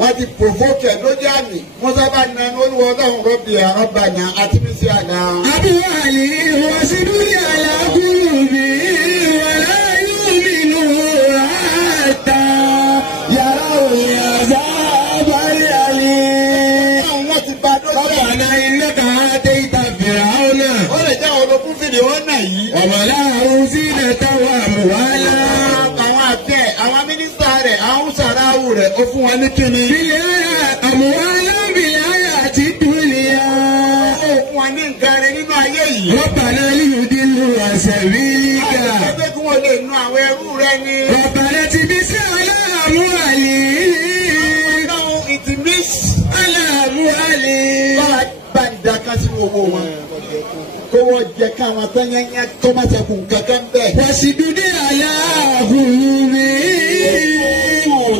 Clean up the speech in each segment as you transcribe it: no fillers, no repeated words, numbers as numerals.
wọ́n ti provoke ẹ̀ lójú àmì wọ́n sábà nanu olúwa ọlọ́run rọ́bì àrọ́bànà àti bísí àná. àbúrò àlè wọ́n sì dúró àlàkùrù mi wọ́n láyé mi nù àtà yàrá òye àzá balẹ̀ àlè. wọ́n ti bá dọ́jà. ọ̀pọ̀ àná iná kan á dé ìta fìrà ọ̀nà. ó lè jẹ́ olókùn fìdí wọn náà yìí. ọ̀mọ̀lá àwọn sí ilẹ̀ táwọn àmúwálá. àwọn àtẹ àwọn mínísítà rẹ̀ àwọn sàráwù rẹ̀ ó fún wọn ní kíni. bílẹ̀ àmúwálá bílẹ̀ ayé àti dúnìyà. ó fún wọn ní nǹkan rẹ̀ nínú ayé yìí. rọ́bànà lílùdí lu àṣẹ ríkà. ẹgbẹ́ kí wọ́n lè nu àwọn ẹrú rẹ̀ ni. rọ́bànà ti bí sí aláàmú àlè. ọlọ́run ìtìmísì. aláàmú àlè. bá ìdákan sí owó wọn. kó wọ́n jẹ káwọn tẹ́yẹ́yẹ́ tó má sẹ́kùn kankan bẹ́ẹ̀. wàṣídúdé aláàbùrù mi.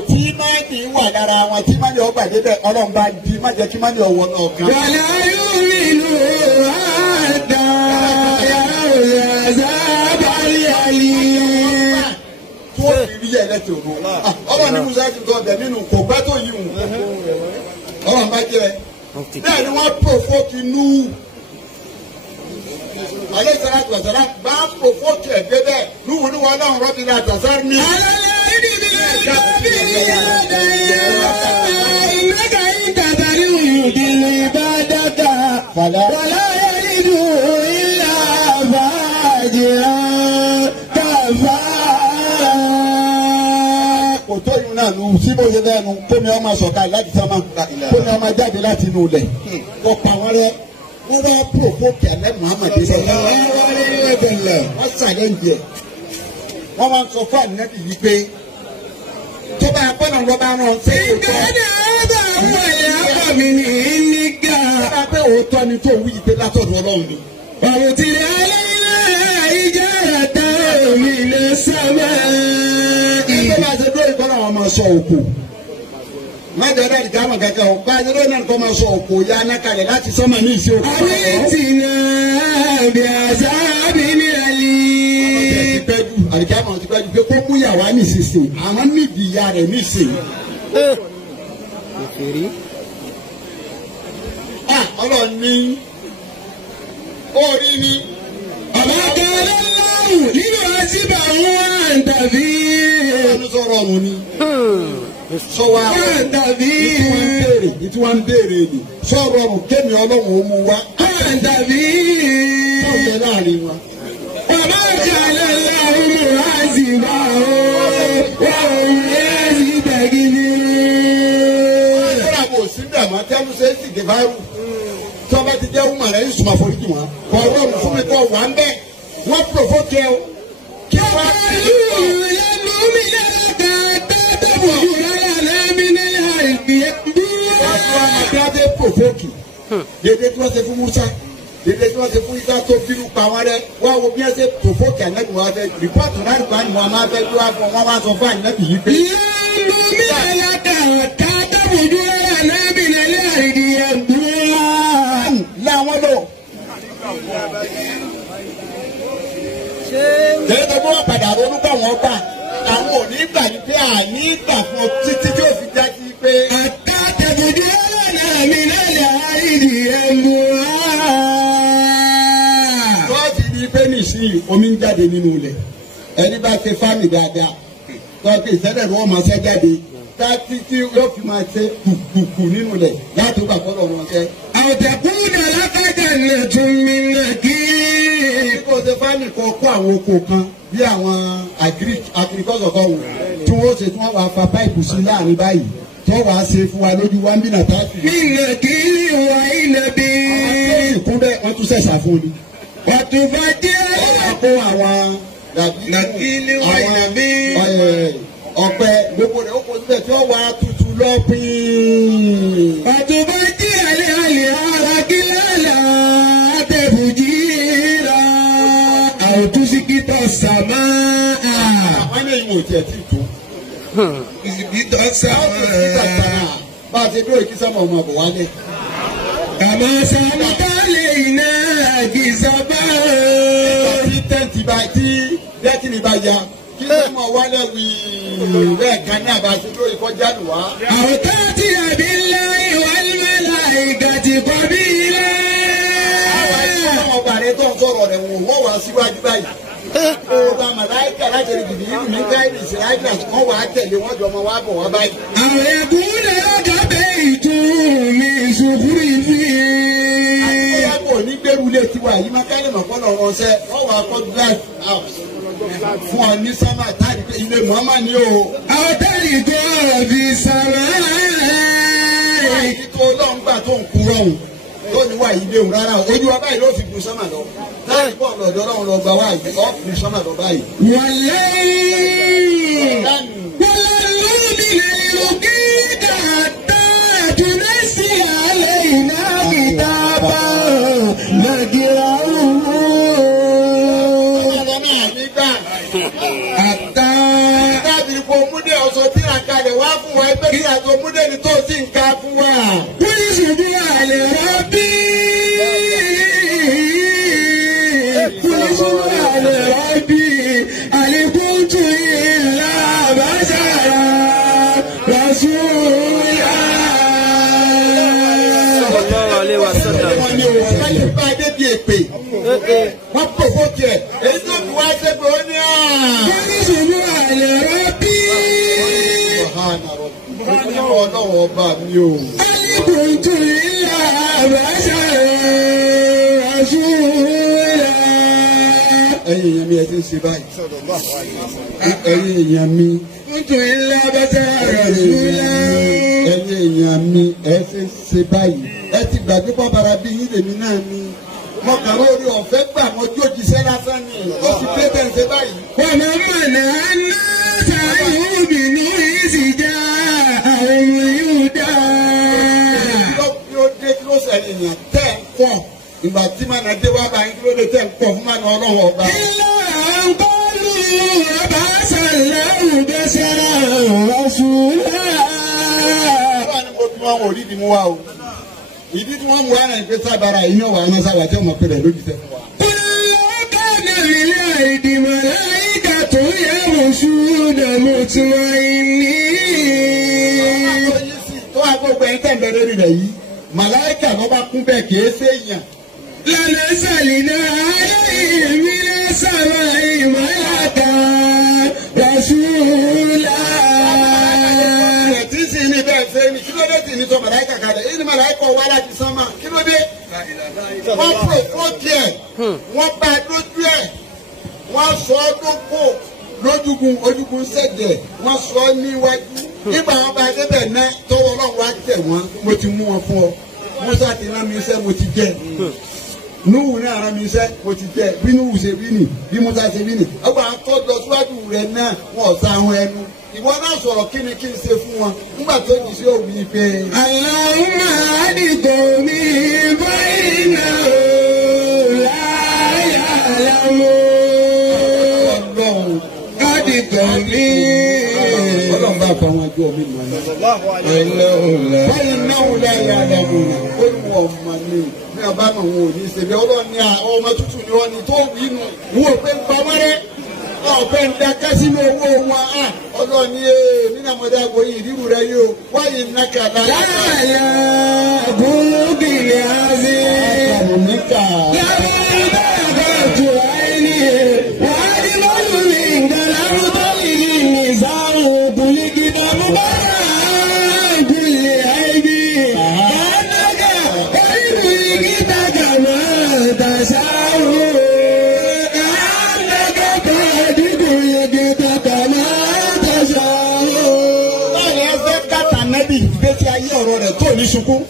tí máa ní wà lára wọn tí máa ní ọgbà débẹ̀ ọlọ́run bá di má jẹ́ kí máa ní ọwọ́ náà kan. wàlá yóò nínú àdá yàrá òyà sábàlì àlì. tí wọ́n fi rí ẹlẹ́tì òru. ọlọ́run ní musa ti gbọ́ ọbẹ̀ nínú kò gbá tó yí wù. ọlọ́run bá jẹ́ bẹ́ẹ̀ ni wọ́n provoke inú. alẹ́ sara tó sara bá provoke ẹ̀ débẹ̀ lúwúlú wọn náà rọ́bì náà tọ̀sán ní. alẹ́ ìdí mi lọ́dọ̀ bí ọ̀dẹ̀ ìmẹ́ta ìtàtàrí ìdílé bá dàgbà. wàlá ìdú ìlà bàjẹ́ kàfà. kò tó yun náà nu sí bó ṣe bẹ́ẹ̀ nu kómi ọmọ sọ̀ka láti sọ́mà kómi ọmọ jáde láti inú ilẹ̀ kó pa wọ́n rẹ́ wọ́n wá provoke alẹ́ Muhammad sọ̀rọ̀ wọ́n sàlẹ̀ ń jẹ wọ́n wá sọ fún ànábì yìí pé tó bá a gbọ́dọ̀ lọ́ba rán ṣé ìgbà ni ọ̀dọ̀ àwọn ẹ̀yà bọ̀ mí ní nígbà. wọ́n bá pẹ́ òótọ́ ni tó wí pé látọ̀dọ̀ ọlọ́run ni. ọ̀rọ̀ tí alẹ́ ìjà àtà omi lè sábà. ẹgbẹ́ bá a ṣe dóyè kọ́ náà wọ́n máa sọ òkú. má jẹ́ dáàdì ká mọ̀ kankan o bá a ṣe dóyè náà kọ́ máa sọ òkú ya anákalẹ̀ láti sọ́mọ ní ìṣe òkú. àmì tì náà bí àṣà bí ní àlè. àdìgámọ̀ ti pẹ́jù pé kó mú yàwá nísinsìnyí àwọn nídìí ìyá rẹ̀ nísinsìnyí. ọlọ́run ní orí ni. ọ̀bá kẹlẹ́ lọ́rùn nínú àṣìbà wọn tàbí. ọlọ́run sọ̀rọ̀ ọ̀run ni. sọ wa wọn tàbí. ìtú wa ń béèrè ni sọ̀rọ̀ ọ̀run kémi ọlọ́run ó mú wa. wọn tàbí. sọ̀rọ̀ láàrin wa. ọ̀bá kẹlẹ́ lọ́rùn àṣìbà wọn yẹ sí tẹ̀gìdì. ọ̀rọ̀ àbò sí dàmọ́ tẹ́lu ṣe é sì gé báyìí. tọ́ba ti jẹ́ ọmọ rẹ̀ yíṣùmọ̀ àforíjì wọn. ọ̀rọ̀ ọ̀run fún mi kọ́ wà ń bẹ̀ wọ́n provoke ẹ o. kí wọ́n á ti lù ú. provoke dédé tí wọ́n ṣe fún Musa dédé tí wọ́n ṣe fún Isa tó bínú pa wọn rẹ wọ́n wo bí wọ́n ṣe provoke ànábì wọn fẹ́ rìpọ́tù náà nípa ni wọn máa fẹ́ tó wá fún wọn wá sọ fún ànábì yìí pé. láwọn lò. dédé bí wọ́n padà ronú bá wọn gbà àwọn ò ní gbà ní pé àní gbà fún títí tí ó fi já sí pé. àtàtàbùdí ọ̀nà mi lálẹ́ àìdí ẹ̀mú á. tọ́ọ̀tì ní pé nìsín omi ń jáde nínú ilẹ̀ ẹni bá ṣe fáàmì dáadáa tọ́ọ̀tì ìṣẹ́lẹ̀ ni wọ́n máa ṣe jáde táàtì tí yóò fi máa ṣe kùkùkù nínú ilẹ̀ láti gbà kọ́ lọ́wọ́ ṣe. àwòtẹ́kùn dàlákàtà lè tún mi nà kí. kó o ṣe fáàmì kan kó àwọn oko kan bí àwọn agriculture kan wò tí wọ́n ṣe tí wọ́n wá fa páìpù sí láàrin báyìí tó wàá ṣe fún wa lójú wa ń bínà táàtì. nínà kí wà ilẹ̀ bí. àwọn tó kún bẹ́ẹ̀ wọ́n tún ṣẹ̀ṣà fún ni. ọ̀túnfà jẹ́. wọ́n kó àwọn nàkílì wà ilẹ̀ bí. ọ̀pẹ gbogbo rẹ̀ ó kó síbẹ̀ tí wọ́n wá tutù lọ́pìn. ọ̀túnfà jẹ́ alẹ́ alẹ́ ara kí lálẹ́ àtẹ̀bùjì rà. àwòtúnṣìkítọ̀ sàmá. àwọn ènìyàn ò tiẹ̀ tí tó. ìsìkítọ̀ sàmá. bá a ṣe dúró kí sọ́mọ̀ ọmọ ọ̀bọ̀ wálé. kàmá sàmúta lè iná kì í sábà. tí tẹ́ǹtì bá tí dẹ́tìnì bá ya kí ló mọ̀ wálé wí bẹ́ẹ̀ kan ní àbáṣe lórí kọjá nù wá. àwòtá tí àbí ńlá ìwà ìmọ̀lá ìgàtì kọ́ bí ilé. àwọn ẹ̀ṣọ́ ọmọ rẹ̀ tó ń sọ̀rọ̀ rẹ̀ wọ́n wá síwájú báyìí. ọba màláìkà láti rí gidi yìí ní gáìdì ìsìláìkà wọ́n wà á tẹ̀lé wọ́n jọ ọmọ wa bọ̀ wá báyìí. àwọn ẹ̀kún lè dábẹ́ ìtún mi ìṣòkúrú ìfì. àtúnyàwó ní gbèrú lè tiwa yìí mákàlì mọ̀kànlá ọ̀rọ̀ ṣẹ́ wọ́n wà á kọ́ drive out fún ọ ní sámà táàdì pé ilé mọ́mà ni o. àwọn táàdì tó fi sàmà. báyìí tó lọ́ngbà tó ń kú rọrùn tó ní wà yìí léwu rárá ojú wa báyìí ló fi gun sámà lọ láti pọ̀ lọ́dọ̀ ọlọ́run lọ gba wá yìí ọ́ fi sámà lọ báyìí. wàlẹ́ wàlẹ́ lókè dàda jùlẹ́sì alẹ́ iná kìtàbà lẹ́gìrà òwò. ọ̀rọ̀ náà nígbà àtà. tábìlì kò múdé ọ̀sọ̀ tí a kalẹ̀ wá fún wa ẹgbẹ́ tí a tó múdé ni tó sì ń ka fún wa. Kúrìsì bí àlè rọ́bì. Kúrìsì bí àlè rọ́bì. Àlékúntù ìlà bàṣàrà ràṣúlà. wọ́n ní o káyọ̀ bá a débi èpè wọ́n pò fókè ẹ̀ èyí tó fi wá ṣẹ́gbẹ̀ ó ní à. Kúrìsì bí àlè rọ́bì. ọlọ́wọ́ ọba mi o. Àlékúntù ìlà bàṣàrà ràṣúlà. ẹ̀yin èèyàn mi ẹ ti ń ṣe báyìí. ẹ̀yin èèyàn mi. Kúntù ìlà bàṣàrà ràṣúlà. ẹ̀yin èèyàn mi ẹ ti ń ṣe báyìí. ẹ ti gbàgbé bàbára bí yín lèmi náà ni. mo kàn wọ́n orí ọ̀fẹ́ gbà wọ́n jó jíṣẹ́ lásán ni. ó sì pé bẹ́ẹ̀ ṣe báyìí. wọ́n máa mọ̀ náà ná sáyé obìnrin yìí sì já àwọn ọmọ yóò dá. kí ló dé kí ló ṣẹlẹ̀ yẹn tẹ̀ ń pọ̀ ìgbà tí màá dé wá báyìí kí ló dé tẹ̀ ń pọ̀ fún màá ọlọ́wọ́ ọba. ilé àǹkọ́lù ọba sàlẹ̀wù dẹ́sẹ̀ rọ̀ṣùlá. báwa ni mo bí wọn ò rí di mú wa o ìdí tí wọ́n mú wa náà ń pè sábàárà yìí yàn wá ní sábà tí wọ́n pè rẹ̀ lójú tẹ̀ fún wa. kúlọ̀ kánà ilé ìdìmọ̀ láyìíká tó yẹ rọ̀ṣùlá mo ti wá ní. tó wá gbogbo ẹ̀yin tẹ̀ ń bẹ̀rẹ̀ rẹ̀ yìí màláìkà ló bá kún bẹ́ẹ̀ kì í ṣe èèyàn. lálẹ́ sàlìnà ayé mi sábà ìmọ̀láta rọ̀ṣùlá. tí sì ní bẹ́ẹ̀ ṣe ni kí ló dé tì ní sọ màláìkà kalẹ̀ èyí ni màláìkà wá láti sánmà kí ló dé. wọ́n pòfókì ẹ̀ wọ́n bá lójú ẹ̀ wọ́n sọ ọ́ lóko lójúgun ojúgun sẹ́jẹ̀ wọ́n sọ ọ́ níwájú nígbà wọn bá débẹ̀ náà tọwọ́ ọlọ́run wá tẹ̀ wọ́n mo ti mú wọn fún ọ Musa ti rán mi iṣẹ́ mo ti jẹ́ Nuhu náà rán mi iṣẹ́ mo ti jẹ́ bí Nuhu ṣe bí nì bí Musa ṣe bí nì ọgbà akọ́jọ síwájú rẹ̀ náà wọn ò sa àwọn ẹnu ìwọ náà sọ̀rọ̀ kí ni kí n ṣe fún wọn nígbà tó ti ṣe òwì pé. Allahumma àdìgbò mi báyìí náà láyà lámú. Ọlọ́run àdìgbò mi. Ọlọ́run bá fa àwọn ẹjọ́ mi mọ̀ ẹ́. báyìí náà láyà lámú ó ní wọn mọ̀ ní ní abáná wọn ò ní ṣe bí Ọlọ́run ní àwọn ọmọ tútù ni wọ́n ní tó wí nù wọ́n ò pé ń pa wẹ́rẹ́ ọ̀pẹ ń da kásí ní owó wọn á ọlọ́ọ̀ni nínú àmọ́dé àgbòyìn ìdírù rẹ yóò wáyé nàkà láyà. láyà búrúbìlì àzí. àtàlùmíkà. lábẹ́ ìdáàbò tó àìní wàá di lọ́lù mi ìdàlámù tó yìí ní sáwọn bùlíkì dàmú bára ìbùlẹ̀ àìbí. kànága orí bùlíkì dàgà máa dàṣàrò. ìgbésí ayé ọ̀rọ̀ rẹ̀ tó ní sunkún.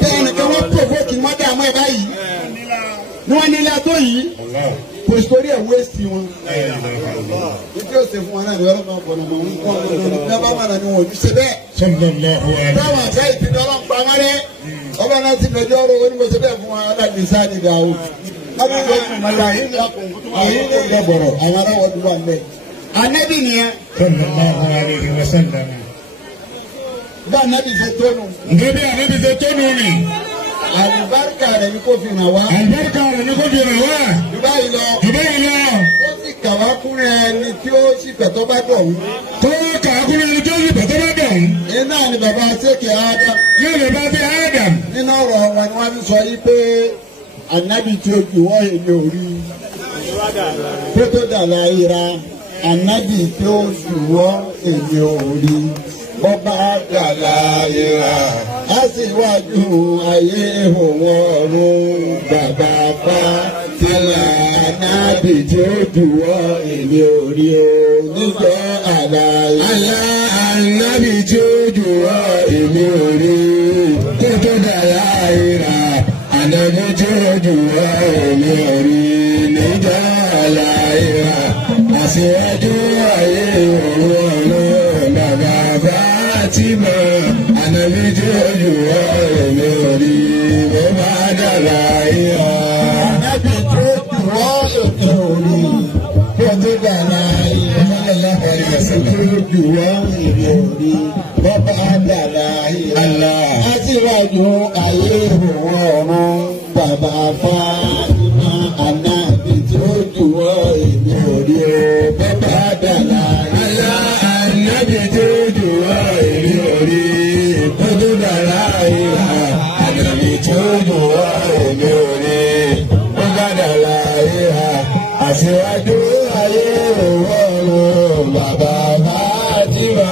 bẹ́ẹ̀ nìkan wọ́n provoke wọ́n dá àmọ́ ẹ̀ báyìí. ní wọ́n nílé ató yìí kò sí torí ẹ̀ wéèsì wọn. ìdí òsè fún wọn náà ni ọlọ́mọ ọ̀pọ̀lọpọ̀ wọn kọ́ ọ̀pọ̀lọpọ̀ ní ọba wọn náà ni wọn ò ní ṣe bẹ́ẹ̀. táwọn àṣà ìpínlẹ̀ ọlọ́pàá wọn rẹ̀ ọba náà ti lọ́jọ́ ọ̀rọ̀ onímọ̀ọ́sẹ̀ bẹ́ẹ̀ fún wọn aláàbí sáà ní ìdáwó. àwọn aráwọ̀ dúró àmì anabi nìyẹn. sallallahu alayhi wa sallam. bá anabi ṣe tónu. nǹkan bí anabi ṣe tónu ni. Àlùbáríkà rẹ̀ ni kò fi ràn wá. Àlùbáríkà rẹ̀ ni kò fi ràn wá. Báyìí lọ. Báyìí lọ. Ó sì kàwá kúnrẹ́ ẹni tí ó sì pẹ̀tọ́ bá dọ̀ wú. Tó kàákúrẹ́ ẹni tó sì pẹ̀tọ́ bá dọ̀ wú. Iná ni bàbá Sékè Ádám. Yóò lè bá bí Ádám. Nínú ọ̀rọ̀ wọn ni wọ́n fi sọ yí pé ànábì tí ó jù wọ́n èmi ò rí. Tó tó dàlà ìra ànábì tí ó jù wọ́n èmi ò rí. Bọ́bá dàlà ìra á sì wájú ayé òun ọ̀run bàbá bá tilà ànábì tí ó jù wọ́n èmi ò rí o níjọ́ àlàyé. Ànábì tí ó jù wọ́n èmi ò rí. Tó tó dàlà ìra ànábì tí ó jù wọ́n èmi ò rí. Níjọ́ àlàyé àṣewájú ayé òun ọ̀run bàbá bá ti mọ̀. Ànábì tí ó jù wọ́n èmi ò rí. Bó bá dàlà ìra. Ànábì tí ó jù wọ́n èmi ò rí. Tó tó dàlà ìra tí ó jù wọ́n èmi ò rí. Bọ́bá dàlà ìra á sì wájú ayé òun ọ̀run bàbá Fátímà. Ànábì tí ó jù wọ́n èmi ò rí o. Bọ́bá dàlà ìra. Ànábì tí ó jù wọ́n èmi ò rí. Tó tó dàlà ìra. Ànábì tí ó jù wọ́n èmi ò rí. Bó bá dàlà ìra. Àṣewájú ayé òun ọ̀run bàbá Fátímà.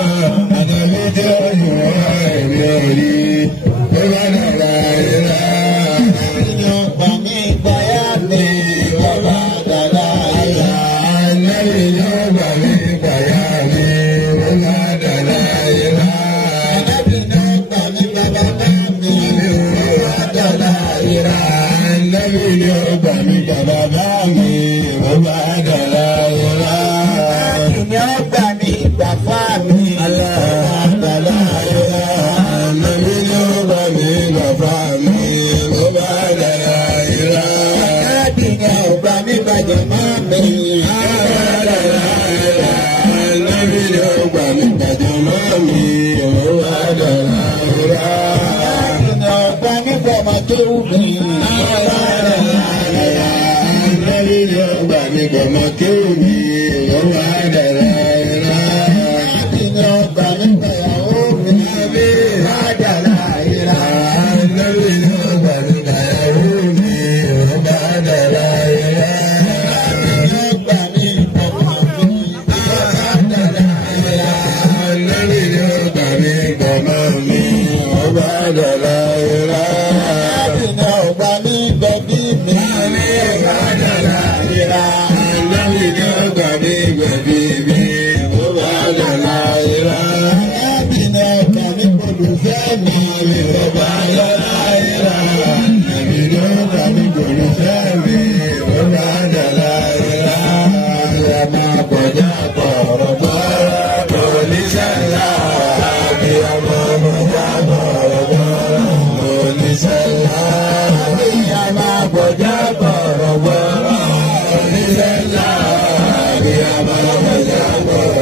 Ànábì tí ó jù wọ́n èmi ò rí. Bó bá dàlà ìra. Ìyàn gbà mí gbáyà mi bàbá dàlà ìra. Ànábì tí ó gbà mí gbàyà mi. Bó bá dàlà ìra. Ànábì náà gbà mí bàbá mi bàbá dàlà ìra. Ànábì ni ó gbà mí bàbá bá mi. Bó bá dàlà ìra. Ànábì náà gbà mí bàbá mi bàbá dàlà ìra. Ànábì ni ó gbà mí bàbá mi. Bó bá dàlà ìra. Ànábì náà gbà mí bàjẹ́ mọ́ mi bàbá dàlà ìra. Ànábì ni ó gbà mí bàjẹ́ mọ́ mi. Bó bá dàlà ìra. Ànábì náà gbà mí bọ̀mọ̀ kéwù mi bàbá dàlà ìra. Ànábì ni ó gbà mí bọ̀mọ̀ kéwù mi. Bó bá dàlà ìra. Ànábì náà gbà mí bọ̀yàwó mi bàbá dàlà ìra. Ànábì ni ó gbà mí bàyàwó mi. Bó bá dàlà ìra. Gbà mí bọ̀mọ̀ mi bàbá dàlà ìra. Ànábì ni ó gbà mí bọ̀mọ̀ mi. Bó bá dàlà ìra. Ànábì náà gbà mí bẹ̀bí mi bàbá dàlà ìra. Ànábì ni ó gbà mí gbẹ̀bí mi. Bó bá dàlà ìra. Ànábì náà gbà mí olùfẹ́ mi bàbá dàlà ìra. Ànábì ni ó gbà mí gbẹ̀lúfẹ́ mi. Bó bá dàlà ìra. Àyà máa kọjá kọ̀ọ̀rọ̀ gbọ́rọ̀ oníṣẹ́ ńlá. Àyà máa kọjá kọ̀ọ̀rọ̀ gbọ́rọ̀ oníṣẹ́ ńlá. Àyà máa kọjá kọ̀ọ̀rọ̀ gbọ́rọ̀ oníṣẹ́ ńlá. Àyà máa kọjá kọ̀ọ̀rọ̀